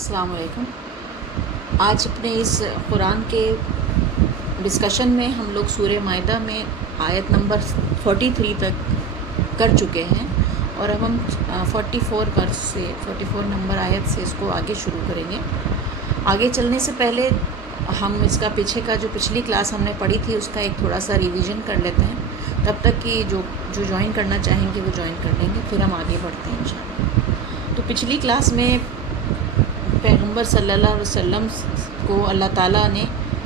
السلام علیکم۔ آج اپنے اس قرآن کے ڈسکشن میں ہم لوگ سورہ مائدہ میں آیت نمبر 43 تک کر چکے ہیں، اور اب ہم 44 نمبر آیت سے اس کو آگے شروع کریں گے۔ آگے چلنے سے پہلے ہم اس کا پیچھے کا جو پچھلی کلاس ہم نے پڑھی تھی اس کا ایک تھوڑا سا ریویژن کر لیتے ہیں، تب تک کہ جو جوائن کرنا چاہیں گے وہ جوائن کر لیں گے، پھر ہم آگے بڑھتے ہیں انشاءاللہ۔ تو پچھلی کلاس میں پیغمبر صلی اللہ علیہ وسلم کو اللہ تعالیٰ نے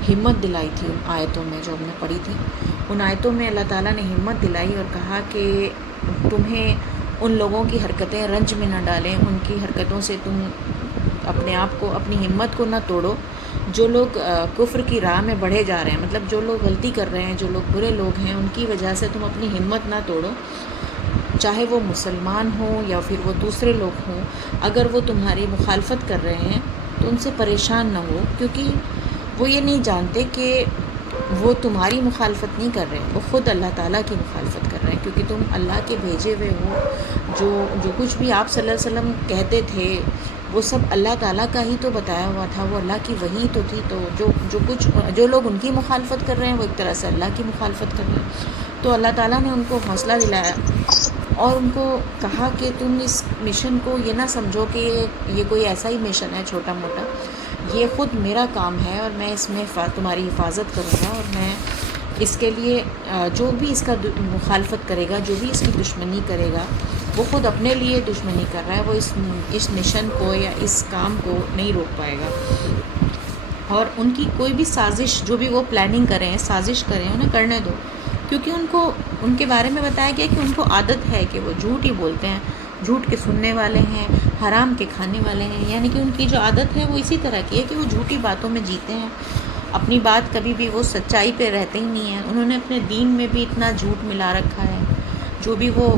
ہمت دلائی تھی ان آیتوں میں جو ہم نے پڑھی تھی۔ ان آیتوں میں اللہ تعالیٰ نے ہمت دلائی اور کہا کہ تمہیں ان لوگوں کی حرکتیں رنج میں نہ ڈالیں، ان کی حرکتوں سے تم اپنے آپ کو، اپنی ہمت کو نہ توڑو۔ جو لوگ کفر کی راہ میں بڑھے جا رہے ہیں، مطلب جو لوگ غلطی کر رہے ہیں، جو لوگ برے لوگ ہیں، ان کی وجہ سے تم اپنی ہمت نہ توڑو، چاہے وہ مسلمان ہوں یا پھر وہ دوسرے لوگ ہوں۔ اگر وہ تمہاری مخالفت کر رہے ہیں تو ان سے پریشان نہ ہو، کیونکہ وہ یہ نہیں جانتے کہ وہ تمہاری مخالفت نہیں کر رہے ہیں، وہ خود اللہ تعالیٰ کی مخالفت کر رہے ہیں، کیونکہ تم اللہ کے بھیجے ہوئے ہو۔ جو کچھ بھی آپ صلی اللہ علیہ وسلم کہتے تھے وہ سب اللہ تعالیٰ کا ہی تو بتایا ہوا تھا، وہ اللہ کی وحی تو تھی۔ تو جو لوگ ان کی مخالفت کر رہے ہیں وہ ایک طرح سے اللہ کی مخالفت کر رہے ہیں۔ تو اللہ تعالیٰ نے ان کو حوصلہ دلایا اور ان کو کہا کہ تم اس مشن کو یہ نہ سمجھو کہ یہ کوئی ایسا ہی مشن ہے چھوٹا موٹا، یہ خود میرا کام ہے اور میں اس میں تمہاری حفاظت کروں گا، اور میں اس کے لیے جو بھی اس کا مخالفت کرے گا، جو بھی اس کی دشمنی کرے گا، وہ خود اپنے لیے دشمنی کر رہا ہے، وہ اس مشن کو یا اس کام کو نہیں روک پائے گا۔ اور ان کی کوئی بھی سازش، جو بھی وہ پلاننگ کریں، سازش کریں، انہیں کرنے دو، کیونکہ ان کے بارے میں بتایا گیا کہ ان کو عادت ہے کہ وہ جھوٹ ہی بولتے ہیں، جھوٹ کے سننے والے ہیں، حرام کے کھانے والے ہیں، یعنی کہ ان کی جو عادت ہے وہ اسی طرح کی ہے کہ وہ جھوٹی باتوں میں جیتے ہیں، اپنی بات کبھی بھی وہ سچائی پہ رہتے ہی نہیں ہیں۔ انہوں نے اپنے دین میں بھی اتنا جھوٹ ملا رکھا ہے، جو بھی وہ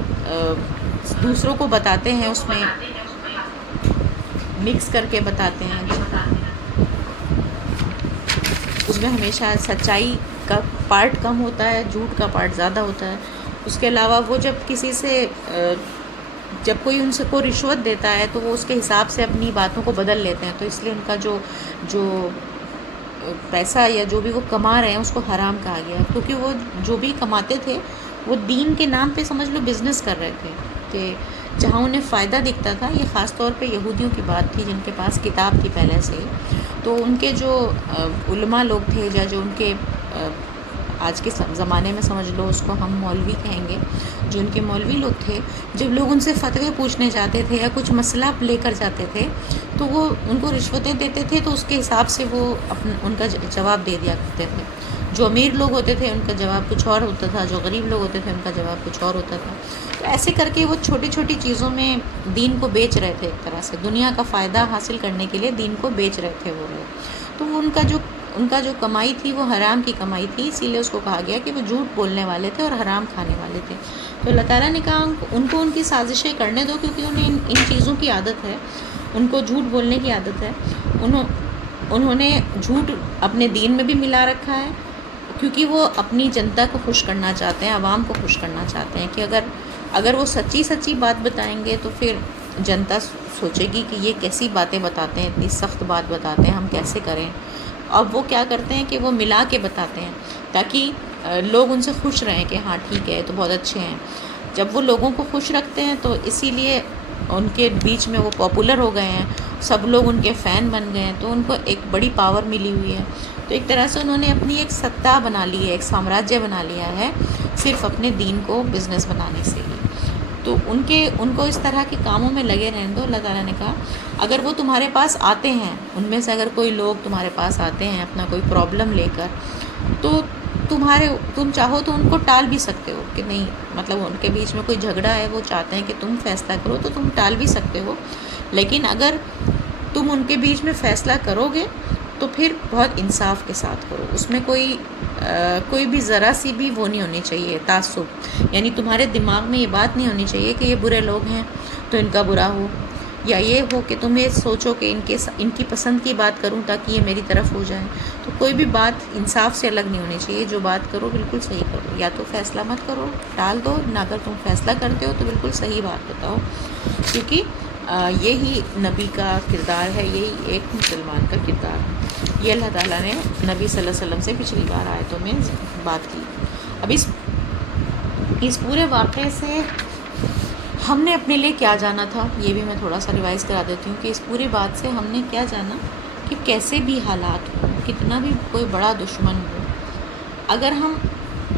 دوسروں کو بتاتے ہیں اس میں مکس کر کے بتاتے ہیں، اس میں ہمیشہ سچائی کا پارٹ کم ہوتا ہے، جھوٹ کا پارٹ زیادہ ہوتا ہے۔ اس کے علاوہ وہ جب کوئی ان سے کوئی رشوت دیتا ہے تو وہ اس کے حساب سے اپنی باتوں کو بدل لیتے ہیں، تو اس لیے ان کا جو پیسہ یا جو بھی وہ کما رہے ہیں اس کو حرام کہا گیا، کیونکہ وہ جو بھی کماتے تھے وہ دین کے نام پہ سمجھ لو بزنس کر رہے تھے، کہ جہاں انہیں فائدہ دکھتا تھا۔ یہ خاص طور پہ یہودیوں کی بات تھی جن کے پاس کتاب تھی پہلے سے، تو ان کے جو علماء لوگ تھے یا جو ان کے آج کے زمانے میں سمجھ لو اس کو ہم مولوی کہیں گے، جو ان کے مولوی لوگ تھے، جب لوگ ان سے فتوے پوچھنے جاتے تھے یا کچھ مسئلہ لے کر جاتے تھے تو وہ ان کو رشوتیں دیتے تھے، تو اس کے حساب سے وہ ان کا جواب دے دیا کرتے تھے۔ جو امیر لوگ ہوتے تھے ان کا جواب کچھ اور ہوتا تھا، جو غریب لوگ ہوتے تھے ان کا جواب کچھ اور ہوتا تھا۔ تو ایسے کر کے وہ چھوٹی چھوٹی چیزوں میں دین کو بیچ رہے تھے، ایک طرح سے دنیا کا فائدہ حاصل کرنے کے لیے دین کو بیچ رہے تھے وہ لوگ۔ تو وہ ان کا جو کمائی تھی وہ حرام کی کمائی تھی، اسی لیے اس کو کہا گیا کہ وہ جھوٹ بولنے والے تھے اور حرام کھانے والے تھے۔ تو اللہ تعالیٰ نے کہا ان کو ان کی سازشیں کرنے دو، کیونکہ انہیں ان چیزوں کی عادت ہے، ان کو جھوٹ بولنے کی عادت ہے۔ انہوں نے جھوٹ اپنے دین میں بھی ملا رکھا ہے، کیونکہ وہ اپنی جنتا کو خوش کرنا چاہتے ہیں، عوام کو خوش کرنا چاہتے ہیں، کہ اگر وہ سچی بات بتائیں گے تو پھر جنتا سوچے گی کہ یہ کیسی باتیں بتاتے ہیں، اتنی سخت بات بتاتے ہیں، ہم کیسے کریں۔ اب وہ کیا کرتے ہیں کہ وہ ملا کے بتاتے ہیں تاکہ لوگ ان سے خوش رہیں کہ ہاں ٹھیک ہے تو بہت اچھے ہیں۔ جب وہ لوگوں کو خوش رکھتے ہیں تو اسی لیے ان کے بیچ میں وہ پاپولر ہو گئے ہیں، سب لوگ ان کے فین بن گئے ہیں، تو ان کو ایک بڑی پاور ملی ہوئی ہے۔ تو ایک طرح سے انہوں نے اپنی ایک سطح بنا لی ہے، ایک سامراجیہ بنا لیا ہے، صرف اپنے دین کو بزنس بنانے سے ہی۔ تو ان کو اس طرح کے کاموں میں لگے رہنے دو۔ اللہ تعالیٰ نے کہا اگر وہ تمہارے پاس آتے ہیں، ان میں سے اگر کوئی لوگ تمہارے پاس آتے ہیں اپنا کوئی پرابلم لے کر، تو تم چاہو تو ان کو ٹال بھی سکتے ہو، کہ نہیں مطلب ان کے بیچ میں کوئی جھگڑا ہے، وہ چاہتے ہیں کہ تم فیصلہ کرو تو تم ٹال بھی سکتے ہو، لیکن اگر تم ان کے بیچ میں فیصلہ کرو گے تو پھر بہت انصاف کے ساتھ کرو، اس میں کوئی بھی ذرا سی بھی وہ نہیں ہونی چاہیے تعصب، یعنی تمہارے دماغ میں یہ بات نہیں ہونی چاہیے کہ یہ برے لوگ ہیں تو ان کا برا ہو، یا یہ ہو کہ تم یہ سوچو کہ ان کی پسند کی بات کروں تاکہ یہ میری طرف ہو جائیں۔ تو کوئی بھی بات انصاف سے الگ نہیں ہونی چاہیے، جو بات کرو بالکل صحیح کرو، یا تو فیصلہ مت کرو ٹال دو، نہ اگر تم فیصلہ کرتے ہو تو بالکل صحیح بات بتاؤ، کیونکہ یہی نبی کا کردار ہے، یہی ایک مسلمان کا کردار ہے۔ یہ اللہ تعالیٰ نے نبی صلی اللہ علیہ وسلم سے پچھلی بار آیتوں میں بات کی۔ اب اس پورے واقعے سے ہم نے اپنے لیے کیا جانا تھا، یہ بھی میں تھوڑا سا ریوائز کرا دیتی ہوں کہ اس پوری بات سے ہم نے کیا جانا کہ کیسے بھی حالات ہوں، کتنا بھی کوئی بڑا دشمن ہو، اگر ہم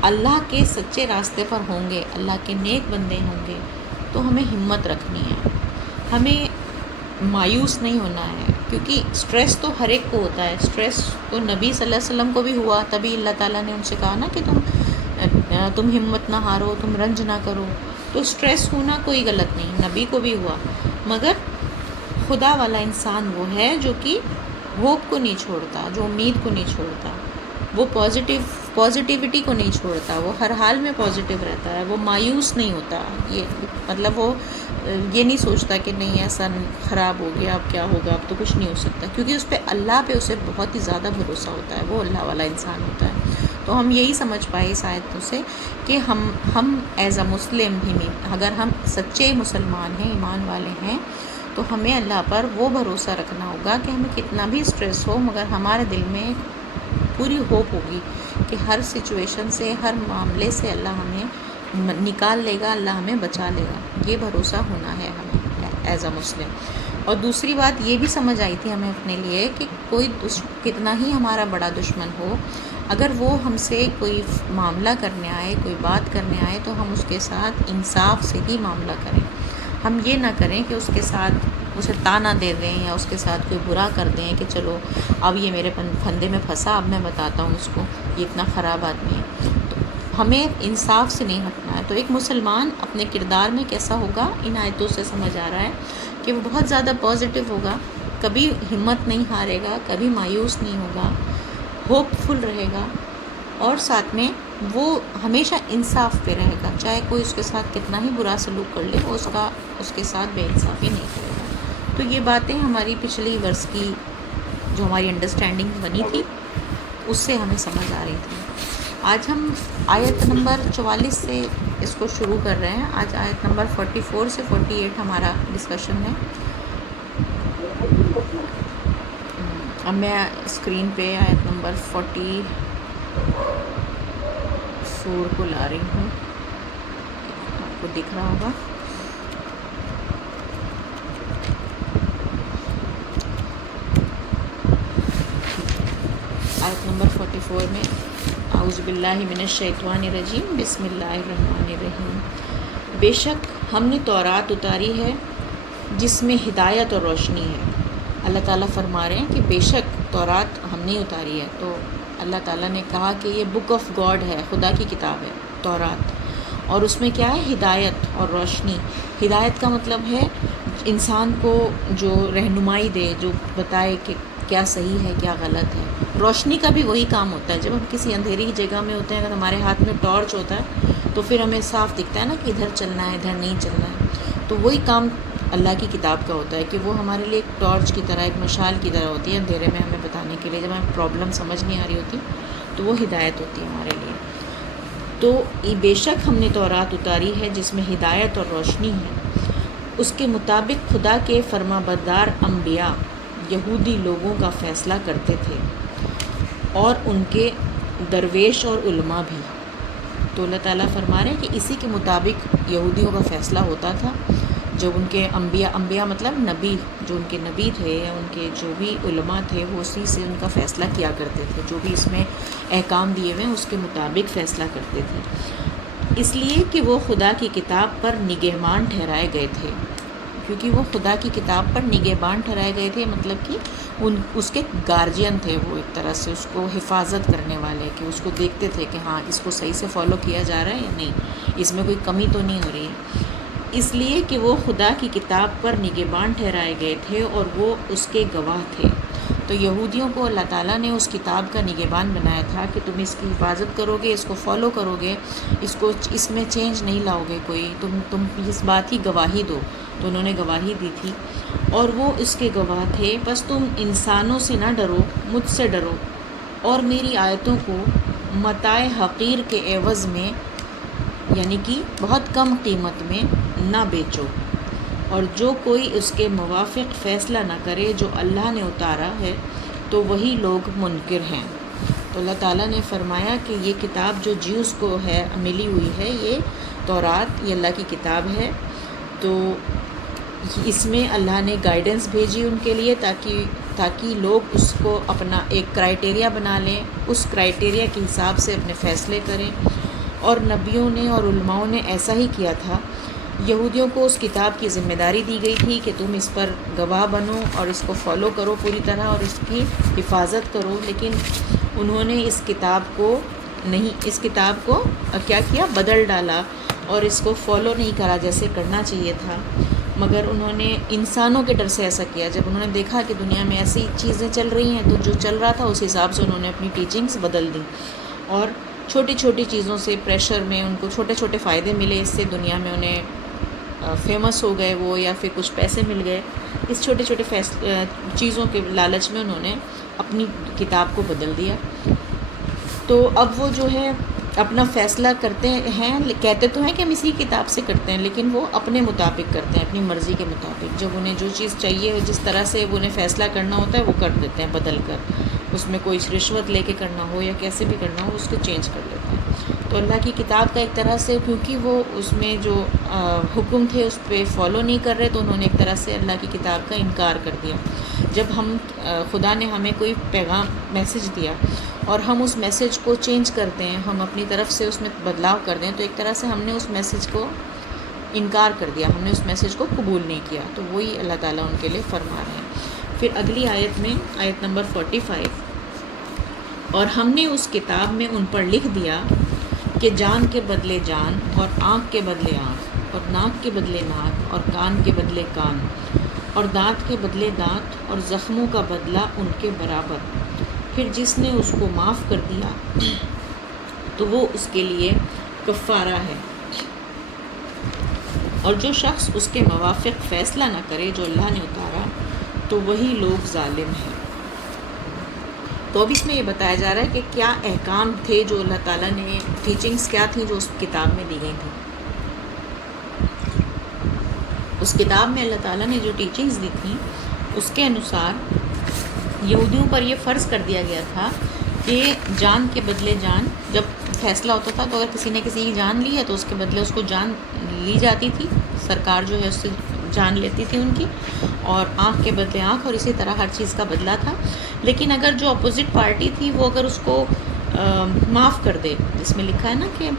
اللہ کے سچے راستے پر ہوں گے، اللہ کے نیک بندے ہوں گے، تو ہمیں ہمت رکھنی ہے، ہمیں مایوس نہیں ہونا ہے، کیونکہ سٹریس تو ہر ایک کو ہوتا ہے۔ سٹریس تو نبی صلی اللہ علیہ وسلم کو بھی ہوا، تبھی اللہ تعالیٰ نے ان سے کہا نا کہ تم ہمت نہ ہارو، تم رنج نہ کرو۔ تو سٹریس ہونا کوئی غلط نہیں، نبی کو بھی ہوا، مگر خدا والا انسان وہ ہے جو کہ ہوپ کو نہیں چھوڑتا، جو امید کو نہیں چھوڑتا، وہ پازیٹیوٹی کو نہیں چھوڑتا، وہ ہر حال میں پازیٹیو رہتا ہے، وہ مایوس نہیں ہوتا، یہ مطلب وہ یہ نہیں سوچتا کہ نہیں ایسا خراب ہو گیا، اب کیا ہوگا، اب تو کچھ نہیں ہو سکتا، کیونکہ اس پہ اللہ پہ اسے بہت ہی زیادہ بھروسہ ہوتا ہے، وہ اللہ والا انسان ہوتا ہے۔ تو ہم یہی سمجھ پائے اس آیتوں سے کہ ہم ایز اے مسلم بھی، اگر ہم سچے مسلمان ہیں، ایمان والے ہیں، تو ہمیں اللہ پر وہ بھروسہ رکھنا ہوگا کہ ہمیں کتنا بھی اسٹریس ہو، مگر ہمارے دل میں پوری ہوپ ہوگی کہ ہر سچویشن سے، ہر معاملے سے اللہ ہمیں نکال لے گا، اللہ ہمیں بچا لے گا، یہ بھروسہ ہونا ہے ہمیں ایز اے مسلم۔ اور دوسری بات یہ بھی سمجھ آئی تھی ہمیں اپنے لیے کہ کوئی کتنا ہی ہمارا بڑا دشمن ہو، اگر وہ ہم سے کوئی معاملہ کرنے آئے، کوئی بات کرنے آئے، تو ہم اس کے ساتھ انصاف سے ہی معاملہ کریں۔ ہم یہ نہ کریں کہ اس کے ساتھ اسے طعنہ دے دیں یا اس کے ساتھ کوئی برا کر دیں کہ چلو اب یہ میرے پھندے میں پھنسا، اب میں بتاتا ہوں اس کو یہ اتنا خراب آدمی ہے۔ تو ہمیں انصاف سے نہیں ہٹنا ہے۔ تو ایک مسلمان اپنے کردار میں کیسا ہوگا، ان آیتوں سے سمجھ آ رہا ہے کہ وہ بہت زیادہ پازیٹیو ہوگا، کبھی ہمت نہیں ہارے گا، کبھی مایوس نہیں ہوگا، ہوپ فل رہے گا، اور ساتھ میں وہ ہمیشہ انصاف پہ رہے گا، چاہے کوئی اس کے ساتھ کتنا ہی برا سلوک کر لے، وہ اس کے ساتھ بے انصافی نہیں کرے گا۔ تو یہ باتیں ہماری پچھلی ورس کی جو ہماری انڈرسٹینڈنگ بنی تھی اس سے ہمیں سمجھ آ رہی تھی۔ آج ہم آیت نمبر 44 سے اس کو شروع کر رہے ہیں۔ آج آیت نمبر 44 سے 48 ہمارا ڈسکشن ہے۔ اب میں اسکرین پہ آیت نمبر 44 کو لا رہی ہوں، آپ کو دکھ رہا ہوگا۔ آیت نمبر 44 میں اعوذ باللہ من الشیطان الرجیم، بسم اللہ الرحمن الرحیم۔ بے شک ہم نے تورات اتاری ہے جس میں ہدایت اور روشنی ہے۔ اللہ تعالیٰ فرما رہے ہیں کہ بے شک تورات ہم نے اتاری ہے، تو اللہ تعالیٰ نے کہا کہ یہ بک آف گاڈ ہے، خدا کی کتاب ہے تورات، اور اس میں کیا ہے، ہدایت اور روشنی۔ ہدایت کا مطلب ہے انسان کو جو رہنمائی دے، جو بتائے کہ کیا صحیح ہے کیا غلط ہے۔ روشنی کا بھی وہی کام ہوتا ہے، جب ہم کسی اندھیری جگہ میں ہوتے ہیں، اگر ہمارے ہاتھ میں ٹارچ ہوتا ہے تو پھر ہمیں صاف دکھتا ہے نا کہ ادھر چلنا ہے ادھر نہیں چلنا ہے۔ تو وہی کام اللہ کی کتاب کا ہوتا ہے کہ وہ ہمارے لیے ایک ٹارچ کی طرح، ایک مشال کی طرح ہوتی ہے اندھیرے میں ہمیں بتانے کے لیے، جب ہمیں پرابلم سمجھ نہیں آ رہی ہوتی تو وہ ہدایت ہوتی ہے ہمارے لیے۔ تو بے شک ہم نے تورات اتاری ہے جس میں ہدایت اور روشنی ہے، اس کے مطابق خدا کے فرما بردار انبیاء یہودی لوگوں کا فیصلہ کرتے تھے، اور ان کے درویش اور علماء بھی۔ تو اللہ تعالیٰ فرما رہے ہیں کہ اسی کے مطابق یہودیوں کا فیصلہ ہوتا تھا، جب ان کے انبیاء مطلب نبی، جو ان کے نبی تھے یا ان کے جو بھی علماء تھے، وہ اسی سے ان کا فیصلہ کیا کرتے تھے، جو بھی اس میں احکام دیے ہوئے ہیں اس کے مطابق فیصلہ کرتے تھے، اس لیے کہ وہ خدا کی کتاب پر نگہبان ٹھہرائے گئے تھے۔ کیونکہ وہ خدا کی کتاب پر نگہبان ٹھہرائے گئے تھے، مطلب کہ اس کے گارجین تھے، وہ ایک طرح سے اس کو حفاظت کرنے والے، کہ اس کو دیکھتے تھے کہ ہاں اس کو صحیح سے فالو کیا جا رہا ہے یا نہیں، اس میں کوئی کمی تو نہیں ہو رہی ہے۔ اس لیے کہ وہ خدا کی کتاب پر نگہبان ٹھہرائے گئے تھے اور وہ اس کے گواہ تھے۔ تو یہودیوں کو اللہ تعالیٰ نے اس کتاب کا نگہبان بنایا تھا کہ تم اس کی حفاظت کرو گے، اس کو فالو کرو گے، اس میں چینج نہیں لاؤ گے کوئی، تم اس بات کی گواہی دو۔ تو انہوں نے گواہی دی تھی اور وہ اس کے گواہ تھے۔ بس تم انسانوں سے نہ ڈرو، مجھ سے ڈرو، اور میری آیتوں کو متاع حقیر کے عوض میں، یعنی کہ بہت کم قیمت میں نہ بیچو۔ اور جو کوئی اس کے موافق فیصلہ نہ کرے جو اللہ نے اتارا ہے تو وہی لوگ منکر ہیں۔ تو اللہ تعالیٰ نے فرمایا کہ یہ کتاب جو جیوز کو ہے ملی ہوئی ہے، یہ تورات، یہ اللہ کی کتاب ہے، تو اس میں اللہ نے گائیڈنس بھیجی ان کے لیے تاکہ لوگ اس کو اپنا ایک کرائٹیریا بنا لیں، اس کرائٹیریا کے حساب سے اپنے فیصلے کریں۔ اور نبیوں نے اور علماؤں نے ایسا ہی کیا تھا۔ یہودیوں کو اس کتاب کی ذمہ داری دی گئی تھی کہ تم اس پر گواہ بنو اور اس کو فالو کرو پوری طرح اور اس کی حفاظت کرو، لیکن انہوں نے اس کتاب کو کیا کیا، بدل ڈالا اور اس کو فالو نہیں کرا جیسے کرنا چاہیے تھا، مگر انہوں نے انسانوں کے ڈر سے ایسا کیا۔ جب انہوں نے دیکھا کہ دنیا میں ایسی چیزیں چل رہی ہیں تو جو چل رہا تھا اس حساب سے انہوں نے اپنی ٹیچنگز بدل دی، اور چھوٹی چھوٹی چیزوں سے پریشر میں ان کو چھوٹے چھوٹے فائدے ملے، اس سے دنیا میں انہیں فیمس ہو گئے وہ، یا پھر کچھ پیسے مل گئے، اس چھوٹے چھوٹے چیزوں کے لالچ میں انہوں نے اپنی کتاب کو بدل دیا۔ تو اب وہ جو ہے اپنا فیصلہ کرتے ہیں، کہتے تو ہیں کہ ہم اسی کتاب سے کرتے ہیں، لیکن وہ اپنے مطابق کرتے ہیں، اپنی مرضی کے مطابق۔ جب انہیں جو چیز چاہیے، جس طرح سے انہیں فیصلہ کرنا ہوتا ہے وہ کر دیتے ہیں بدل کر، اس میں کوئی رشوت لے کے کرنا ہو یا کیسے بھی کرنا ہو اس کو چینج کر دیتے ہیں۔ تو اللہ کی کتاب کا ایک طرح سے، کیونکہ وہ اس میں جو حکم تھے اس پہ فالو نہیں کر رہے، تو انہوں نے ایک طرح سے اللہ کی کتاب کا انکار کر دیا۔ جب خدا نے ہمیں کوئی پیغام میسج دیا اور ہم اس میسج کو چینج کرتے ہیں، ہم اپنی طرف سے اس میں بدلاؤ کر دیں، تو ایک طرح سے ہم نے اس میسج کو انکار کر دیا، ہم نے اس میسج کو قبول نہیں کیا۔ تو وہی اللہ تعالیٰ ان کے لیے فرما رہے ہیں۔ پھر اگلی آیت میں، آیت نمبر 45، اور ہم نے اس کتاب میں ان پر لکھ دیا کہ جان کے بدلے جان، اور آنکھ کے بدلے آنکھ، اور ناک کے بدلے ناک، اور کان کے بدلے کان، اور دانت کے بدلے دانت، اور زخموں کا بدلہ ان کے برابر۔ پھر جس نے اس کو معاف کر دیا تو وہ اس کے لیے کفارہ ہے، اور جو شخص اس کے موافق فیصلہ نہ کرے جو اللہ نے اتارا تو وہی لوگ ظالم ہیں۔ تو اب اس میں یہ بتایا جا رہا ہے کہ کیا احکام تھے جو اللہ تعالیٰ نے، ٹیچنگز کیا تھیں جو اس کتاب میں دی گئی تھیں۔ اس کتاب میں اللہ تعالیٰ نے جو ٹیچنگز دی تھیں اس کے انوسار یہودیوں پر یہ فرض کر دیا گیا تھا کہ جان کے بدلے جان، جب فیصلہ ہوتا تھا تو اگر کسی نے کسی کی جان لی ہے تو اس کے بدلے اس کو جان لی جاتی تھی، سرکار جو ہے اس سے جان لیتی تھی ان کی، اور آنکھ کے بدلے آنکھ، اور اسی طرح ہر چیز کا بدلہ تھا۔ لیکن اگر جو اپوزٹ پارٹی تھی وہ اگر اس کو معاف کر دے، جس میں لکھا ہے نا کہ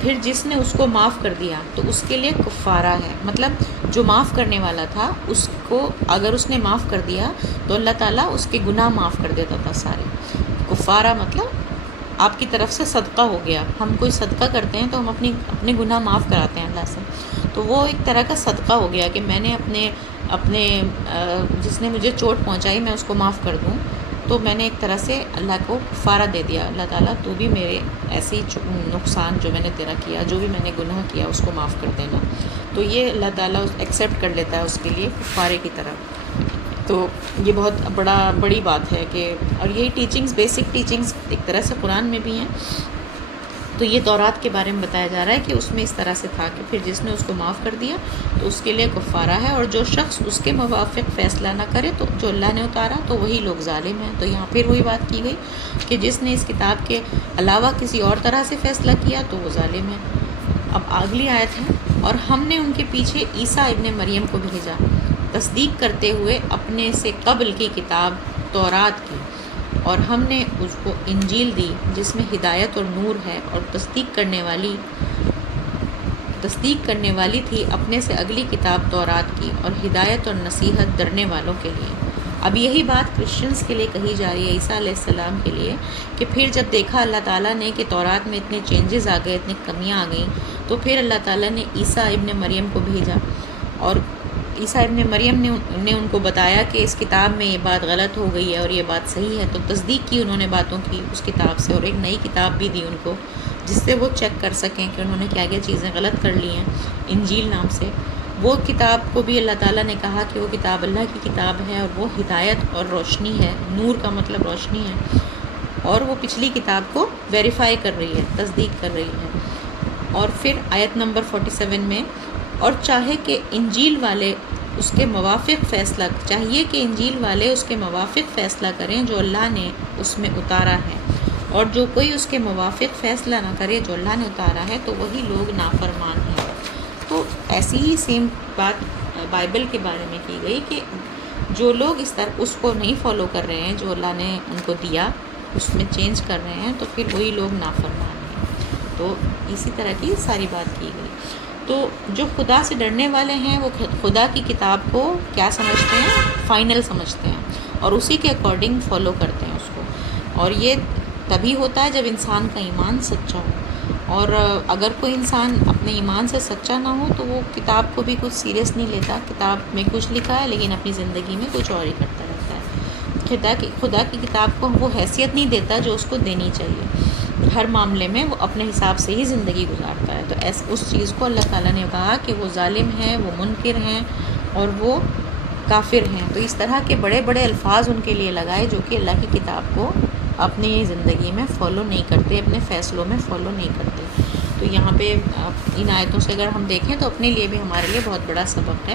پھر جس نے اس کو معاف کر دیا تو اس کے لیے کفارہ ہے، مطلب جو معاف کرنے والا تھا اس کو اگر اس نے معاف کر دیا تو اللہ تعالیٰ اس کے گناہ معاف کر دیتا تھا سارے۔ کفارہ مطلب آپ کی طرف سے صدقہ ہو گیا، ہم کوئی صدقہ کرتے ہیں تو ہم اپنے گناہ معاف کراتے ہیں اللہ سے، تو وہ ایک طرح کا صدقہ ہو گیا کہ میں نے اپنے جس نے مجھے چوٹ پہنچائی میں اس کو معاف کر دوں، تو میں نے ایک طرح سے اللہ کو کفارہ دے دیا، اللہ تعالیٰ تو بھی میرے ایسی نقصان جو میں نے تیرا کیا، جو بھی میں نے گناہ کیا اس کو معاف کر دینا۔ تو یہ اللہ تعالیٰ ایکسیپٹ کر لیتا ہے اس کے لیے کفارے کی طرح۔ تو یہ بہت بڑی بات ہے کہ، اور یہی ٹیچنگز، بیسک ٹیچنگز ایک طرح سے قرآن میں بھی ہیں۔ تو یہ تورات کے بارے میں بتایا جا رہا ہے کہ اس میں اس طرح سے تھا کہ پھر جس نے اس کو معاف کر دیا تو اس کے لیے کفارہ ہے، اور جو شخص اس کے موافق فیصلہ نہ کرے تو جو اللہ نے اتارا تو وہی لوگ ظالم ہیں۔ تو یہاں پھر وہی بات کی گئی کہ جس نے اس کتاب کے علاوہ کسی اور طرح سے فیصلہ کیا تو وہ ظالم ہے۔ اب اگلی آیت ہے، اور ہم نے ان کے پیچھے عیسیٰ ابن مریم کو بھیجا تصدیق کرتے ہوئے اپنے سے قبل کی کتاب تورات کی، اور ہم نے اس کو انجیل دی جس میں ہدایت اور نور ہے، اور تصدیق کرنے والی تھی اپنے سے اگلی کتاب تورات کی، اور ہدایت اور نصیحت ڈرنے والوں کے لیے۔ اب یہی بات کرسچنز کے لیے کہی جا رہی ہے، عیسیٰ علیہ السلام کے لیے، کہ پھر جب دیکھا اللہ تعالیٰ نے کہ تورات میں اتنے چینجز آ گئے، اتنی کمیاں آ گئیں، تو پھر اللہ تعالیٰ نے عیسیٰ ابن مریم کو بھیجا، اور عیسیٰ ابن مریم نے ان کو بتایا کہ اس کتاب میں یہ بات غلط ہو گئی ہے اور یہ بات صحیح ہے، تو تصدیق کی انہوں نے باتوں کی اس کتاب سے، اور ایک نئی کتاب بھی دی ان کو جس سے وہ چیک کر سکیں کہ انہوں نے کیا کیا چیزیں غلط کر لی ہیں، انجیل نام سے۔ وہ کتاب کو بھی اللہ تعالیٰ نے کہا کہ وہ کتاب اللہ کی کتاب ہے، اور وہ ہدایت اور روشنی ہے، نور کا مطلب روشنی ہے، اور وہ پچھلی کتاب کو ویریفائی کر رہی ہے، تصدیق کر رہی ہے۔ اور پھر آیت نمبر 47 میں، اور چاہے کہ انجیل والے اس کے موافق فیصلہ، چاہیے کہ انجیل والے اس کے موافق فیصلہ کریں جو اللہ نے اس میں اتارا ہے، اور جو کوئی اس کے موافق فیصلہ نہ کرے جو اللہ نے اتارا ہے تو وہی لوگ نافرمان ہیں۔ تو ایسی ہی سیم بات بائبل کے بارے میں کی گئی کہ جو لوگ اس طرح اس کو نہیں فالو کر رہے ہیں جو اللہ نے ان کو دیا، اس میں چینج کر رہے ہیں، تو پھر وہی لوگ نافرمان ہیں۔ تو اسی طرح کی ساری بات کی گئی۔ تو جو خدا سے ڈرنے والے ہیں وہ خدا کی کتاب کو کیا سمجھتے ہیں؟ فائنل سمجھتے ہیں، اور اسی کے اکارڈنگ فالو کرتے ہیں اس کو۔ اور یہ تبھی ہوتا ہے جب انسان کا ایمان سچا ہو، اور اگر کوئی انسان اپنے ایمان سے سچا نہ ہو تو وہ کتاب کو بھی کچھ سیریس نہیں لیتا، کتاب میں کچھ لکھا ہے لیکن اپنی زندگی میں کچھ اور ہی کرتا رہتا ہے۔ خدا کی کتاب کو وہ حیثیت نہیں دیتا جو اس کو دینی چاہیے، ہر معاملے میں وہ اپنے حساب سے ہی زندگی گزارتا ہے۔ تو اس چیز کو اللہ تعالیٰ نے کہا کہ وہ ظالم ہیں، وہ منکر ہیں، اور وہ کافر ہیں۔ تو اس طرح کے بڑے بڑے الفاظ ان کے لیے لگائے جو کہ اللہ کی کتاب کو اپنی زندگی میں فالو نہیں کرتے، اپنے فیصلوں میں فالو نہیں کرتے۔ تو یہاں پہ ان آیتوں سے اگر ہم دیکھیں تو اپنے لیے بھی ہمارے لیے بہت بڑا سبق ہے۔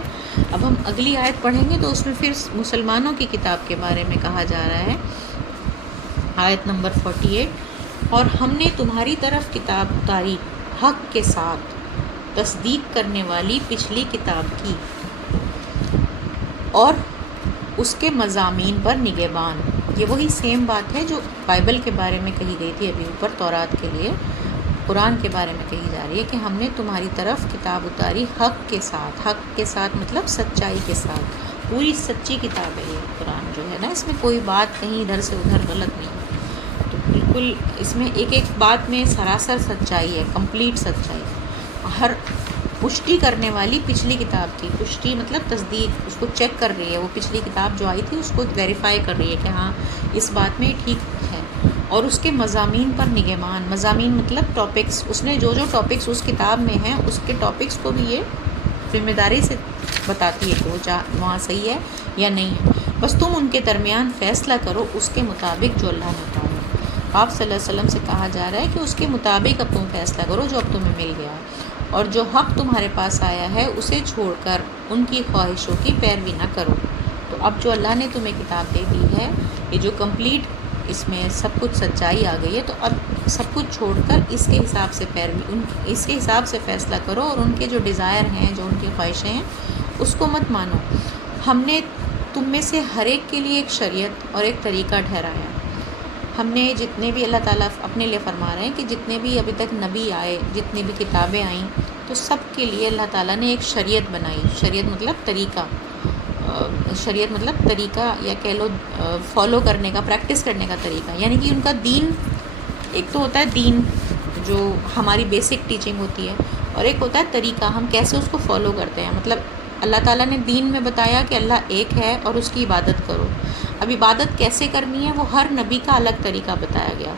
اب ہم اگلی آیت پڑھیں گے تو اس میں پھر مسلمانوں کی کتاب کے بارے میں کہا جا رہا ہے، آیت نمبر 48، اور ہم نے تمہاری طرف کتاب اتاری حق کے ساتھ، تصدیق کرنے والی پچھلی کتاب کی، اور اس کے مضامین پر نگہبان۔ یہ وہی سیم بات ہے جو بائبل کے بارے میں کہی گئی تھی ابھی اوپر، تورات کے لیے قرآن کے بارے میں کہی جا رہی ہے کہ ہم نے تمہاری طرف کتاب اتاری حق کے ساتھ۔ حق کے ساتھ مطلب سچائی کے ساتھ، پوری سچی کتاب ہے یہ قرآن جو ہے نا، اس میں کوئی بات کہیں ادھر سے ادھر غلط نہیں ہے، تو بالکل اس میں ایک ایک بات میں سراسر سچائی ہے، کمپلیٹ سچائی، ہر پشٹی کرنے والی پچھلی کتاب کی۔ پشٹی مطلب تصدیق، اس کو چیک کر رہی ہے، وہ پچھلی کتاب جو آئی تھی اس کو ویریفائی کر رہی ہے کہ ہاں اس بات میں ٹھیک ہے، اور اس کے مضامین پر نگہبان۔ مضامین مطلب ٹاپکس، اس نے جو جو ٹاپکس اس کتاب میں ہیں اس کے ٹاپکس کو بھی یہ ذمہ داری سے بتاتی ہے کہ وہ وہاں صحیح ہے یا نہیں ہے۔ بس تم ان کے درمیان فیصلہ کرو اس کے مطابق جو اللہ نے اتارا ہے۔ آپ صلی اللہ علیہ وسلم سے کہا جا رہا ہے کہ اس کے مطابق اب تم فیصلہ کرو جو اب تمہیں مل گیا ہے، اور جو حق تمہارے پاس آیا ہے اسے چھوڑ کر ان کی خواہشوں کی پیروی نہ کرو۔ تو اب جو اللہ نے تمہیں کتاب دے دی ہے، یہ جو کمپلیٹ اس میں سب کچھ سچائی آ گئی ہے، تو اب سب کچھ چھوڑ کر اس کے حساب سے اس کے حساب سے فیصلہ کرو، اور ان کے جو ڈیزائر ہیں، جو ان کی خواہشیں ہیں، اس کو مت مانو۔ ہم نے تم میں سے ہر ایک کے لیے ایک شریعت اور ایک طریقہ ٹھہرایا۔ ہم نے جتنے بھی اللہ تعالیٰ اپنے لیے فرما رہے ہیں کہ جتنے بھی ابھی تک نبی آئے، جتنی بھی کتابیں آئیں، تو سب کے لیے اللہ تعالیٰ نے ایک شریعت بنائی۔ شریعت مطلب طریقہ، شریعت مطلب طریقہ، یا کہہ لو فالو کرنے کا، پریکٹس کرنے کا طریقہ، یعنی کہ ان کا دین ایک تو ہوتا ہے دین جو ہماری بیسک ٹیچنگ ہوتی ہے، اور ایک ہوتا ہے طریقہ، ہم کیسے اس کو فالو کرتے ہیں۔ مطلب اللہ تعالیٰ نے دین میں بتایا کہ اللہ ایک ہے اور اس کی عبادت کرو۔ اب عبادت کیسے کرنی ہے وہ ہر نبی کا الگ طریقہ بتایا گیا۔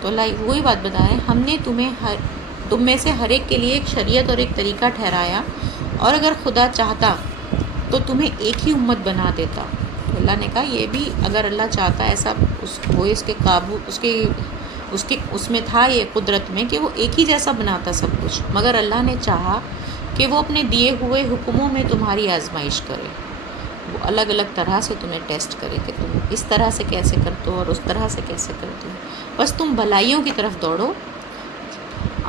تو اللہ وہی بات بتائے، ہم نے تم میں سے ہر ایک کے لیے ایک شریعت اور ایک طریقہ ٹھہرایا، اور اگر خدا چاہتا تو تمہیں ایک ہی امت بنا دیتا۔ تو اللہ نے کہا یہ بھی اگر اللہ چاہتا ایسا وہ اس کے قابو اس میں تھا، یہ قدرت میں کہ وہ ایک ہی جیسا بناتا سب کچھ، مگر اللہ نے چاہا کہ وہ اپنے دیے ہوئے حکموں میں تمہاری آزمائش کرے، وہ الگ الگ طرح سے تمہیں ٹیسٹ کرے کہ تم اس طرح سے کیسے کرتے ہو اور اس طرح سے کیسے کرتے ہو۔ بس تم بھلائیوں کی طرف دوڑو،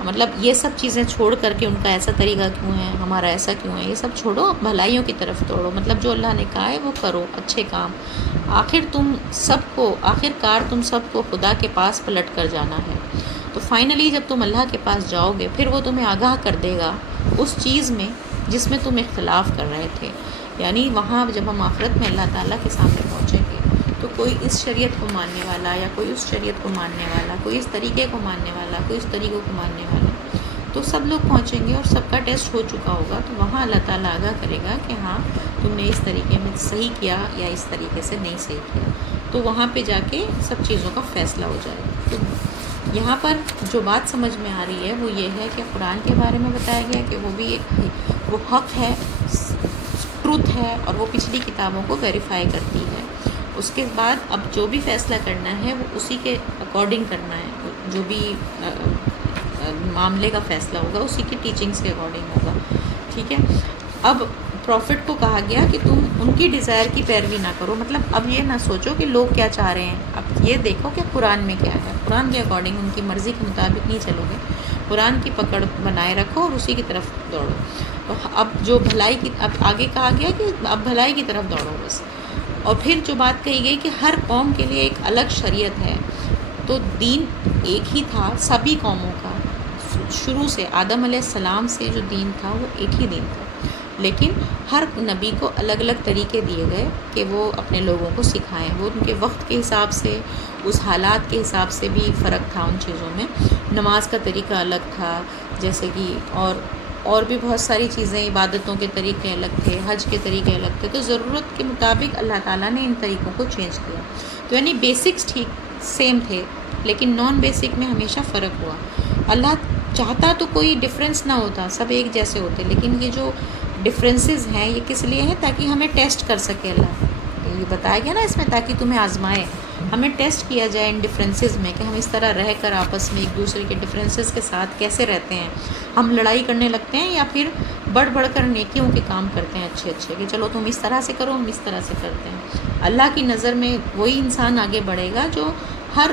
مطلب یہ سب چیزیں چھوڑ کر کے ان کا ایسا طریقہ کیوں ہے، ہمارا ایسا کیوں ہے، یہ سب چھوڑو، بھلائیوں کی طرف دوڑو، مطلب جو اللہ نے کہا ہے وہ کرو، اچھے کام۔ آخر تم سب کو خدا کے پاس پلٹ کر جانا ہے۔ تو فائنلی جب تم اللہ کے پاس جاؤ گے پھر وہ تمہیں آگاہ کر دے گا اس چیز میں جس میں تم اختلاف کر رہے تھے، یعنی وہاں جب ہم آخرت میں اللہ تعالیٰ کے سامنے پہنچیں گے تو کوئی اس شریعت کو ماننے والا یا کوئی اس شریعت کو ماننے والا، کوئی اس طریقے کو ماننے والا، کوئی اس طریقوں کو ماننے والا، تو سب لوگ پہنچیں گے اور سب کا ٹیسٹ ہو چکا ہوگا، تو وہاں اللہ تعالیٰ آگاہ کرے گا کہ ہاں تم نے اس طریقے میں صحیح کیا یا اس طریقے سے نہیں صحیح کیا، تو وہاں پہ جا کے سب چیزوں کا فیصلہ ہو جائے گا۔ تو یہاں پر جو بات سمجھ میں آ رہی ہے وہ یہ ہے کہ قرآن کے بارے میں بتایا گیا کہ وہ بھی وہ حق ہے، ٹروتھ ہے، اور وہ پچھلی کتابوں کو ویریفائی کرتی ہے۔ اس کے بعد اب جو بھی فیصلہ کرنا ہے وہ اسی کے اکارڈنگ کرنا ہے، جو بھی معاملے کا فیصلہ ہوگا، اسی کی ٹیچنگس کے اکارڈنگ ہوگا. ٹھیک ہے. اب پروفٹ کو کہا گیا کہ تم ان کی ڈیزائر کی پیروی نہ کرو. مطلب اب یہ نہ سوچو کہ لوگ کیا چاہ رہے ہیں، اب یہ دیکھو کہ قرآن میں کیا ہے، قرآن کے اکارڈنگ ان کی مرضی کے مطابق نہیں چلو گے، قرآن کی پکڑ بنائے رکھو اور اسی کی طرف دوڑو. تو اب جو بھلائی کی، اب آگے کہا گیا کہ اب بھلائی کی طرف دوڑو بس. اور پھر جو بات کہی گئی کہ ہر قوم کے لیے ایک الگ شریعت ہے. تو دین ایک ہی تھا سبھی قوموں کا، شروع سے آدم علیہ السلام سے جو دین تھا وہ ایک ہی دین تھا، لیکن ہر نبی کو الگ الگ طریقے دیے گئے کہ وہ اپنے لوگوں کو سکھائیں. وہ ان کے وقت کے حساب سے، اس حالات کے حساب سے بھی فرق تھا ان چیزوں میں. نماز کا طریقہ الگ تھا، جیسے کہ اور بھی بہت ساری چیزیں، عبادتوں کے طریقے الگ تھے، حج کے طریقے الگ تھے. تو ضرورت کے مطابق اللہ تعالیٰ نے ان طریقوں کو چینج کیا. تو یعنی بیسکس ٹھیک سیم تھے، لیکن نان بیسک میں ہمیشہ فرق ہوا. اللہ چاہتا تو کوئی ڈفرینس نہ ہوتا، سب ایک جیسے ہوتے، لیکن یہ جو ڈفرینسز ہیں یہ کس لیے ہیں؟ تاکہ ہمیں ٹیسٹ کر سکے اللہ. یہ بتایا گیا نا اس میں، تاکہ تمہیں آزمائے، ہمیں ٹیسٹ کیا جائے ان ڈفرینسز میں کہ ہم اس طرح رہ کر آپس میں ایک دوسرے کے ڈفرینسز کے ساتھ کیسے رہتے ہیں. ہم لڑائی کرنے لگتے ہیں یا پھر بڑھ بڑھ کر نیکیوں کے کام کرتے ہیں اچھے اچھے، کہ چلو تم اس طرح سے کرو، ہم اس طرح سے کرتے ہیں. اللہ کی نظر میں وہی انسان آگے بڑھے گا جو ہر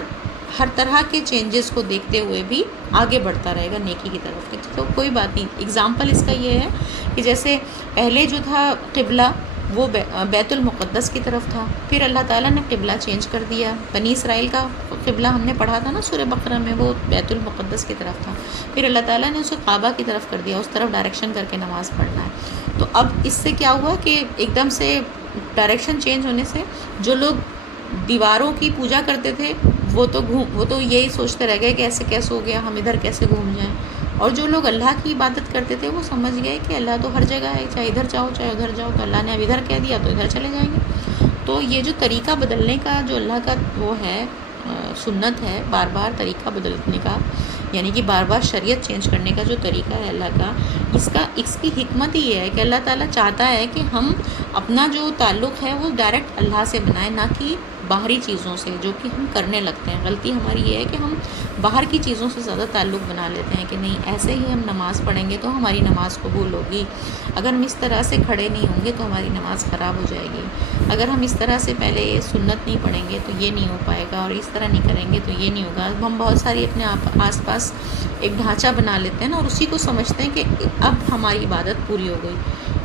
طرح کے چینجز کو دیکھتے ہوئے بھی آگے بڑھتا رہے گا نیکی کی طرف. تو کوئی بات نہیں. اگزامپل اس کا یہ ہے کہ جیسے پہلے جو تھا قبلہ وہ بیت المقدس کی طرف تھا، پھر اللہ تعالیٰ نے قبلہ چینج کر دیا. بنی اسرائیل کا قبلہ ہم نے پڑھا تھا نا سورہ بقرہ میں، وہ بیت المقدس کی طرف تھا. پھر اللہ تعالیٰ نے اسے کعبہ کی طرف کر دیا، اس طرف ڈائریکشن کر کے نماز پڑھنا ہے. تو اب اس سے کیا ہوا کہ ایک دم سے ڈائریکشن چینج ہونے سے جو لوگ دیواروں کی پوجا کرتے تھے وہ تو یہی سوچتے رہ گئے کہ ایسے کیسے ہو گیا، ہم ادھر کیسے گھوم جائیں. اور جو لوگ اللہ کی عبادت کرتے تھے وہ سمجھ گئے کہ اللہ تو ہر جگہ ہے، چاہے ادھر جاؤ چاہے ادھر جاؤ، تو اللہ نے اب ادھر کہہ دیا تو ادھر چلے جائیں گے. تو یہ جو طریقہ بدلنے کا جو اللہ کا وہ ہے سنت ہے، بار بار طریقہ بدلنے کا، یعنی کہ بار بار شریعت چینج کرنے کا جو طریقہ ہے اللہ کا، اس کی حکمت ہی یہ ہے کہ اللہ تعالیٰ چاہتا ہے کہ ہم اپنا جو تعلق ہے وہ ڈائریکٹ اللہ سے بنائیں، نہ کہ باہری چیزوں سے، جو کہ ہم کرنے لگتے ہیں. غلطی ہماری یہ ہے کہ ہم باہر کی چیزوں سے زیادہ تعلق بنا لیتے ہیں کہ نہیں ایسے ہی ہم نماز پڑھیں گے تو ہماری نماز قبول ہوگی، اگر ہم اس طرح سے کھڑے نہیں ہوں گے تو ہماری نماز خراب ہو جائے گی، اگر ہم اس طرح سے پہلے سنت نہیں پڑھیں گے تو یہ نہیں ہو پائے گا، اور اس طرح نہیں کریں گے تو یہ نہیں ہوگا. ہم بہت ساری اپنے آس پاس ایک ڈھانچہ بنا لیتے ہیں نا، اور اسی کو سمجھتے ہیں کہ اب ہماری عبادت پوری ہو گئی.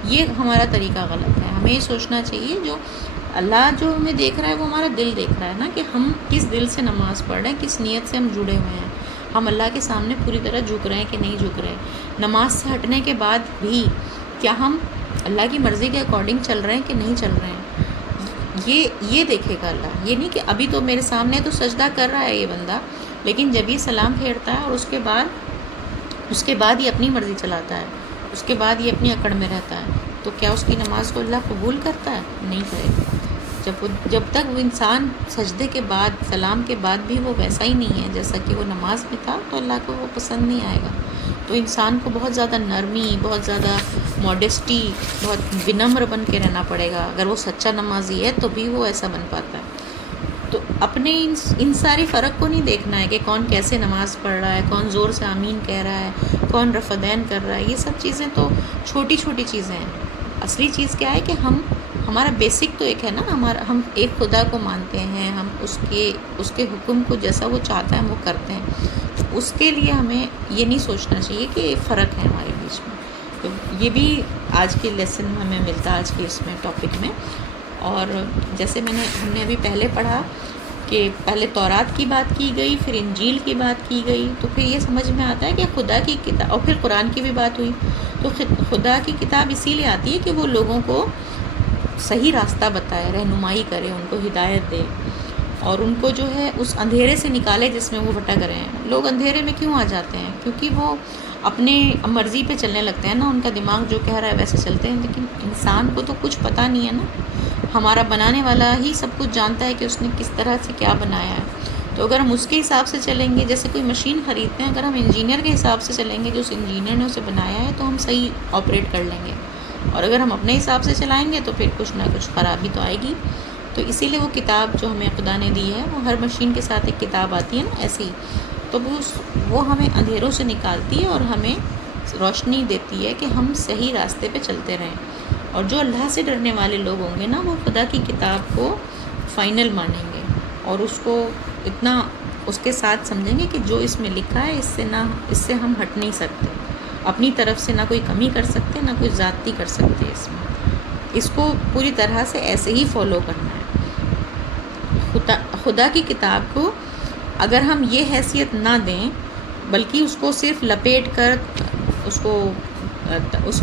یہ ہمارا طریقہ غلط ہے. ہمیں یہ سوچنا چاہیے جو اللہ جو ہمیں دیکھ رہا ہے وہ ہمارا دل دیکھ رہا ہے نا، کہ ہم کس دل سے نماز پڑھ رہے ہیں، کس نیت سے ہم جڑے ہوئے ہیں، ہم اللہ کے سامنے پوری طرح جھک رہے ہیں کہ نہیں جھک رہے. نماز سے ہٹنے کے بعد بھی کیا ہم اللہ کی مرضی کے اکارڈنگ چل رہے ہیں کہ نہیں چل رہے ہیں، یہ دیکھے گا اللہ. یہ نہیں کہ ابھی تو میرے سامنے تو سجدہ کر رہا ہے یہ بندہ، لیکن جب یہ سلام پھیرتا ہے اور اس کے بعد یہ اپنی مرضی چلاتا ہے، اس کے بعد یہ اپنی اکڑ میں رہتا ہے، تو کیا اس کی نماز کو اللہ قبول کرتا ہے؟ نہیں کرے گا. جب تک وہ انسان سجدے کے بعد، سلام کے بعد بھی وہ ویسا ہی نہیں ہے جیسا کہ وہ نماز میں تھا، تو اللہ کو وہ پسند نہیں آئے گا. تو انسان کو بہت زیادہ نرمی، بہت زیادہ موڈیسٹی، بہت ونمر بن کے رہنا پڑے گا. اگر وہ سچا نمازی ہے تو بھی وہ ایسا بن پاتا ہے. تو اپنے ان ساری فرق کو نہیں دیکھنا ہے کہ کون کیسے نماز پڑھ رہا ہے، کون زور سے آمین کہہ رہا ہے، کون رفع دین کر رہا ہے. یہ سب چیزیں تو چھوٹی چھوٹی چیزیں ہیں. اصلی چیز کیا ہے کہ ہمارا بیسک تو ایک ہے نا، ہم ایک خدا کو مانتے ہیں، ہم اس کے حکم کو جیسا وہ چاہتا ہے ہم وہ کرتے ہیں. تو اس کے لیے ہمیں یہ نہیں سوچنا چاہیے کہ فرق ہے ہمارے بیچ میں. تو یہ بھی آج کے لیسن میں ہمیں ملتا ہے، آج کے اس میں ٹاپک میں. اور جیسے ہم نے ابھی پہلے پڑھا کہ پہلے تورات کی بات کی گئی، پھر انجیل کی بات کی گئی، تو پھر یہ سمجھ میں آتا ہے کہ خدا کی کتاب، اور پھر قرآن کی بھی بات ہوئی. تو خدا کی کتاب اسی لیے آتی ہے کہ وہ لوگوں کو صحیح راستہ بتائے، رہنمائی کرے، ان کو ہدایت دے، اور ان کو جو ہے اس اندھیرے سے نکالے جس میں وہ بھٹک رہے ہیں. لوگ اندھیرے میں کیوں آ جاتے ہیں؟ کیونکہ وہ اپنے مرضی پہ چلنے لگتے ہیں نا، ان کا دماغ جو کہہ رہا ہے ویسے چلتے ہیں. لیکن انسان کو تو کچھ پتہ نہیں ہے نا، ہمارا بنانے والا ہی سب کچھ جانتا ہے کہ اس نے کس طرح سے کیا بنایا ہے. تو اگر ہم اس کے حساب سے چلیں گے، جیسے کوئی مشین خریدتے ہیں، اگر ہم انجینئر کے حساب سے چلیں گے جو اس انجینئر نے اسے بنایا ہے، تو ہم صحیح آپریٹ کر لیں گے. اور اگر ہم اپنے حساب سے چلائیں گے تو پھر کچھ نہ کچھ خرابی تو آئے گی. تو اسی لیے وہ کتاب جو ہمیں خدا نے دی ہے، وہ ہر مشین کے ساتھ ایک کتاب آتی ہے نا، ایسی تو وہ ہمیں اندھیروں سے نکالتی ہے اور ہمیں روشنی دیتی ہے کہ ہم صحیح راستے پہ چلتے رہیں. اور جو اللہ سے ڈرنے والے لوگ ہوں گے نا، وہ خدا کی کتاب کو فائنل مانیں گے اور اس کو اتنا اس کے ساتھ سمجھیں گے کہ جو اس میں لکھا ہے اس سے ہم ہٹ نہیں سکتے، اپنی طرف سے نہ کوئی کمی کر سکتے، نہ کوئی زیادتی کر سکتے. اس کو پوری طرح سے ایسے ہی فالو کرنا ہے. خدا کی کتاب کو اگر ہم یہ حیثیت نہ دیں، بلکہ اس کو صرف لپیٹ کر اس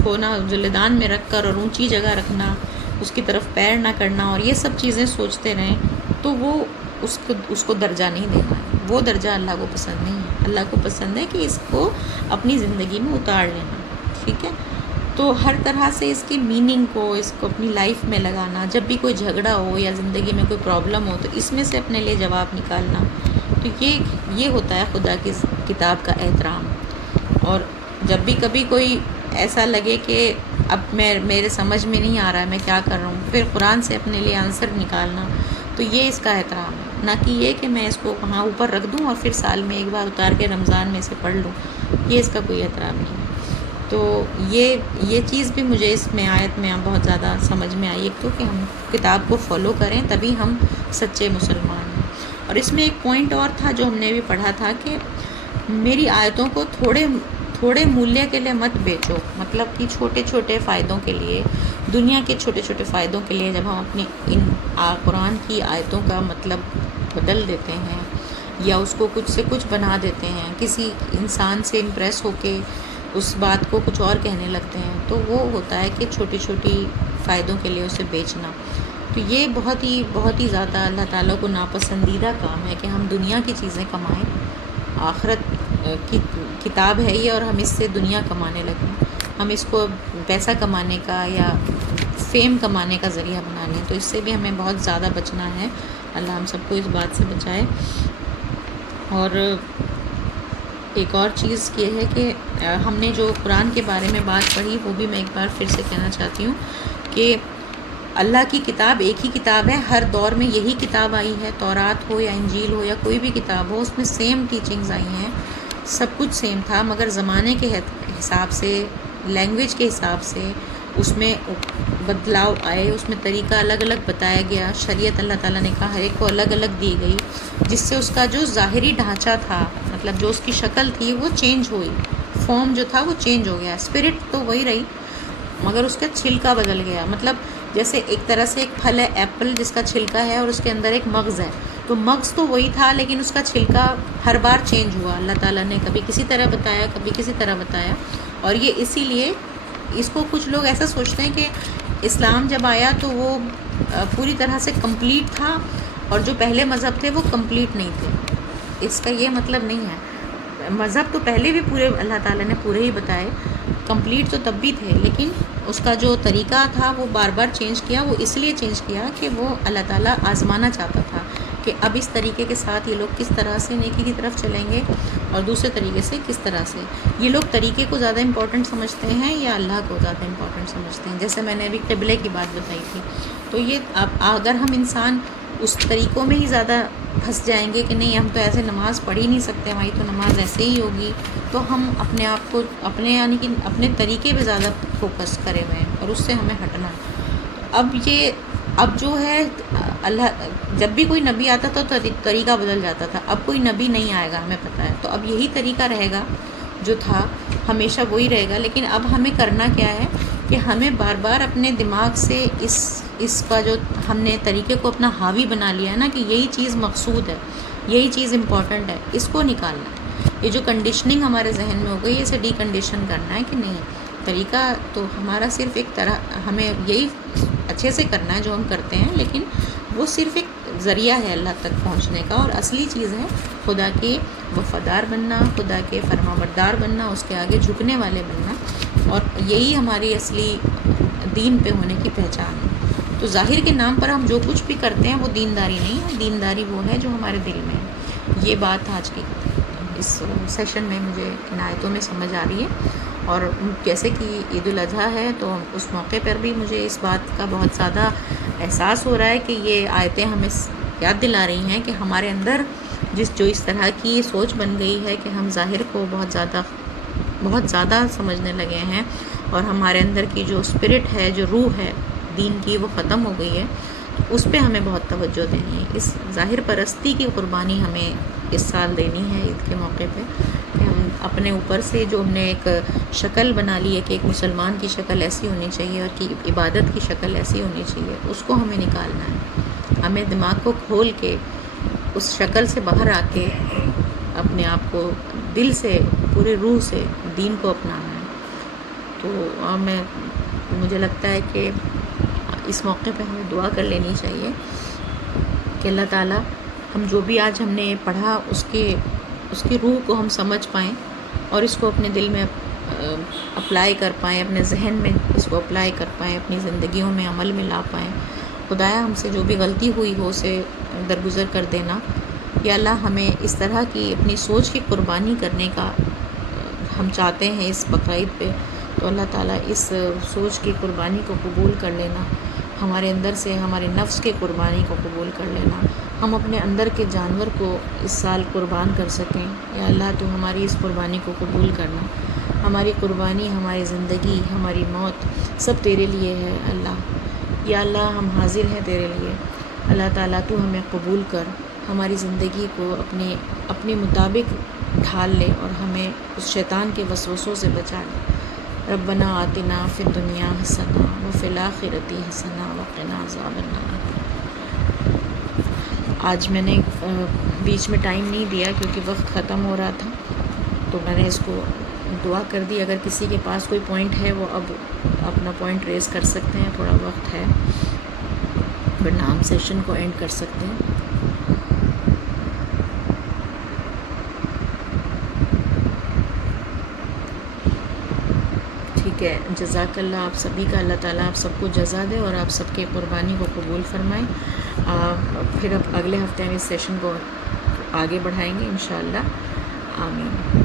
کو نہ ذلدان میں رکھ کر اور اونچی جگہ رکھنا، اس کی طرف پیر نہ کرنا اور یہ سب چیزیں سوچتے رہیں، تو وہ اس کو درجہ نہیں دینا ہے. وہ درجہ اللہ کو پسند نہیں ہے. اللہ کو پسند ہے کہ اس کو اپنی زندگی میں اتار لینا. ٹھیک ہے؟ تو ہر طرح سے اس کی میننگ کو اپنی لائف میں لگانا. جب بھی کوئی جھگڑا ہو یا زندگی میں کوئی پرابلم ہو تو اس میں سے اپنے لیے جواب نکالنا. تو یہ ہوتا ہے خدا کی کتاب کا احترام. اور جب بھی کبھی کوئی ایسا لگے کہ اب میرے سمجھ میں نہیں آ رہا ہے میں کیا کر رہا ہوں، پھر قرآن سے اپنے لیے آنسر نکالنا، تو یہ اس کا احترام ہے. نہ کہ یہ کہ میں اس کو وہاں اوپر رکھ دوں اور پھر سال میں ایک بار اتار کے رمضان میں اسے پڑھ لوں. یہ اس کا کوئی احترام نہیں ہے. تو یہ چیز بھی مجھے اس میں آیت میں بہت زیادہ سمجھ میں آئی. ایک تو کہ ہم کتاب کو فالو کریں تبھی ہم سچے مسلمان ہیں. اور اس میں ایک پوائنٹ اور تھا جو ہم نے بھی پڑھا تھا کہ میری آیتوں کو تھوڑے مولیہ کے لیے مت بیچو. مطلب کہ چھوٹے چھوٹے فائدوں کے لیے، دنیا کے چھوٹے چھوٹے فائدوں کے لیے جب ہم اپنی ان قرآن کی آیتوں کا مطلب بدل دیتے ہیں یا اس کو کچھ سے کچھ بنا دیتے ہیں، کسی انسان سے امپریس ہو کے اس بات کو کچھ اور کہنے لگتے ہیں، تو وہ ہوتا ہے کہ چھوٹی چھوٹی فائدوں کے لیے اسے بیچنا. تو یہ بہت ہی زیادہ اللہ تعالیٰ کو ناپسندیدہ کام ہے کہ ہم دنیا کی چیزیں کمائیں. آخرت کی کتاب ہے یہ اور ہم اس سے دنیا کمانے لگیں، ہم اس کو پیسہ کمانے کا یا فیم کمانے کا ذریعہ بنا لیں. تو اس سے بھی ہمیں بہت زیادہ بچنا ہے. اللہ ہم سب کو اس بات سے بچائے. اور ایک اور چیز یہ ہے کہ ہم نے جو قرآن کے بارے میں بات پڑھی وہ بھی میں ایک بار پھر سے کہنا چاہتی ہوں کہ اللہ کی کتاب ایک ہی کتاب ہے. ہر دور میں یہی کتاب آئی ہے. تورات ہو یا انجیل ہو یا کوئی بھی کتاب ہو، اس میں سیم ٹیچنگز آئی ہیں، سب کچھ سیم تھا. مگر زمانے کے حساب سے، لینگویج کے حساب سے اس میں بدلاؤ آئے، اس میں طریقہ الگ الگ بتایا گیا. شریعت اللہ تعالیٰ نے کہا ہر ایک کو الگ الگ دی گئی، جس سے اس کا جو ظاہری ڈھانچہ تھا، مطلب جو اس کی شکل تھی وہ چینج ہوئی، فارم جو تھا وہ چینج ہو گیا. اسپرٹ تو وہی رہی مگر اس کا چھلکا بدل گیا. مطلب جیسے ایک طرح سے ایک پھل ہے ایپل، جس کا چھلکا ہے اور اس کے اندر ایک مغز ہے، تو مغز تو وہی تھا لیکن اس کا چھلکا ہر بار چینج ہوا. اللہ تعالیٰ نے کبھی کسی طرح بتایا، کبھی کسی طرح بتایا. اور یہ اسی لیے اس کو کچھ لوگ ایسا سوچتے ہیں کہ اسلام جب آیا تو وہ پوری طرح سے کمپلیٹ تھا اور جو پہلے مذہب تھے وہ کمپلیٹ نہیں تھے. اس کا یہ مطلب نہیں ہے. مذہب تو پہلے بھی پورے اللہ تعالیٰ نے پورے ہی بتائے، کمپلیٹ تو تب بھی تھے، لیکن اس کا جو طریقہ تھا وہ بار بار چینج کیا. وہ اس لیے چینج کیا کہ وہ اللہ تعالیٰ آزمانا چاہتا تھا کہ اب اس طریقے کے ساتھ یہ لوگ کس طرح سے نیکی کی طرف چلیں گے اور دوسرے طریقے سے کس طرح سے. یہ لوگ طریقے کو زیادہ امپورٹنٹ سمجھتے ہیں یا اللہ کو زیادہ امپورٹنٹ سمجھتے ہیں؟ جیسے میں نے ابھی قبلے کی بات بتائی تھی. تو یہ اگر ہم انسان اس طریقوں میں ہی زیادہ پھنس جائیں گے کہ نہیں ہم تو ایسے نماز پڑھ ہی نہیں سکتے، ہماری تو نماز ایسے ہی ہوگی، تو ہم اپنے آپ کو یعنی کہ اپنے طریقے پہ زیادہ فوکس کرے ہوئے ہیں اور اس سے ہمیں ہٹنا. اب جو ہے اللہ جب بھی کوئی نبی آتا تھا تو طریقہ بدل جاتا تھا. اب کوئی نبی نہیں آئے گا، ہمیں پتہ ہے. تو اب یہی طریقہ رہے گا جو تھا، ہمیشہ وہی رہے گا. لیکن اب ہمیں کرنا کیا ہے کہ ہمیں بار بار اپنے دماغ سے اس کا جو ہم نے طریقے کو اپنا حاوی بنا لیا ہے نا کہ یہی چیز مقصود ہے، یہی چیز امپورٹنٹ ہے، اس کو نکالنا ہے. یہ جو کنڈیشننگ ہمارے ذہن میں ہو گئی، اسے ڈی کنڈیشن کرنا ہے کہ نہیں طریقہ تو ہمارا صرف ایک طرح، ہمیں یہی اچھے سے کرنا ہے جو ہم کرتے ہیں، لیکن وہ صرف ایک ذریعہ ہے اللہ تک پہنچنے کا. اور اصلی چیز ہے خدا کے وفادار بننا، خدا کے فرما بردار بننا، اس کے آگے جھکنے والے بننا. اور یہی ہماری اصلی دین پہ ہونے کی پہچان ہے. تو ظاہر کے نام پر ہم جو کچھ بھی کرتے ہیں وہ دینداری نہیں ہے. دینداری وہ ہے جو ہمارے دل میں ہے. یہ بات آج کی اس سیشن میں مجھے ان آیتوں میں سمجھ آ رہی ہے. اور جیسے کہ عید الاضحیٰ ہے تو اس موقع پر بھی مجھے اس بات کا بہت زیادہ احساس ہو رہا ہے کہ یہ آیتیں ہمیں یاد دلا رہی ہیں کہ ہمارے اندر جو اس طرح کی یہ سوچ بن گئی ہے کہ ہم ظاہر کو بہت زیادہ سمجھنے لگے ہیں، اور ہمارے اندر کی جو اسپرٹ ہے، جو روح ہے دین کی، وہ ختم ہو گئی ہے، اس پہ ہمیں بہت توجہ دینی ہے۔ اس ظاہر پرستی کی قربانی ہمیں اس سال دینی ہے عید کے موقع پہ، کہ ہم اپنے اوپر سے جو ہم نے ایک شکل بنا لی ہے کہ ایک مسلمان کی شکل ایسی ہونی چاہیے اور کی عبادت کی شکل ایسی ہونی چاہیے، اس کو ہمیں نکالنا ہے۔ ہمیں دماغ کو کھول کے اس شکل سے باہر آ کے اپنے آپ کو دل سے، پورے روح سے دین کو اپنانا ہے۔ تو مجھے لگتا ہے کہ اس موقع پہ ہمیں دعا کر لینی چاہیے کہ اللہ تعالیٰ ہم جو بھی آج ہم نے پڑھا اس کی روح کو ہم سمجھ پائیں اور اس کو اپنے دل میں اپلائی کر پائیں، اپنے ذہن میں اس کو اپلائی کر پائیں، اپنی زندگیوں میں عمل میں لا پائیں۔ خدایا ہم سے جو بھی غلطی ہوئی ہو اسے درگزر کر دینا۔ یا اللہ ہمیں اس طرح کی اپنی سوچ کی قربانی کرنے کا ہم چاہتے ہیں اس بقرعید پہ، تو اللہ تعالیٰ اس سوچ کی قربانی کو قبول کر لینا، ہمارے اندر سے ہمارے نفس کے قربانی کو قبول کر لینا، ہم اپنے اندر کے جانور کو اس سال قربان کر سکیں۔ یا اللہ تو ہماری اس قربانی کو قبول کرنا، ہماری قربانی، ہماری زندگی، ہماری موت سب تیرے لیے ہے اللہ۔ یا اللہ ہم حاضر ہیں تیرے لیے، اللہ تعالیٰ تو ہمیں قبول کر، ہماری زندگی کو اپنے مطابق ڈھال لے اور ہمیں اس شیطان کے وسوسوں سے بچا لے۔ ربنا آتنا فی الدنیا حسنہ وفی الآخرۃ حسنہ وقنا عذاب النار۔ آج میں نے بیچ میں ٹائم نہیں دیا کیونکہ وقت ختم ہو رہا تھا، تو میں نے اس کو دعا کر دی۔ اگر کسی کے پاس کوئی پوائنٹ ہے وہ اب اپنا پوائنٹ ریز کر سکتے ہیں، تھوڑا وقت ہے، ورنہ ہم سیشن کو اینڈ کر سکتے ہیں۔ ٹھیک ہے، جزاک اللہ آپ سبھی کا، اللہ تعالیٰ آپ سب کو جزا دے اور آپ سب کے قربانی کو قبول فرمائیں۔ پھر اب اگلے ہفتے ہم اس سیشن کو آگے بڑھائیں گے انشاءاللہ۔ آمین۔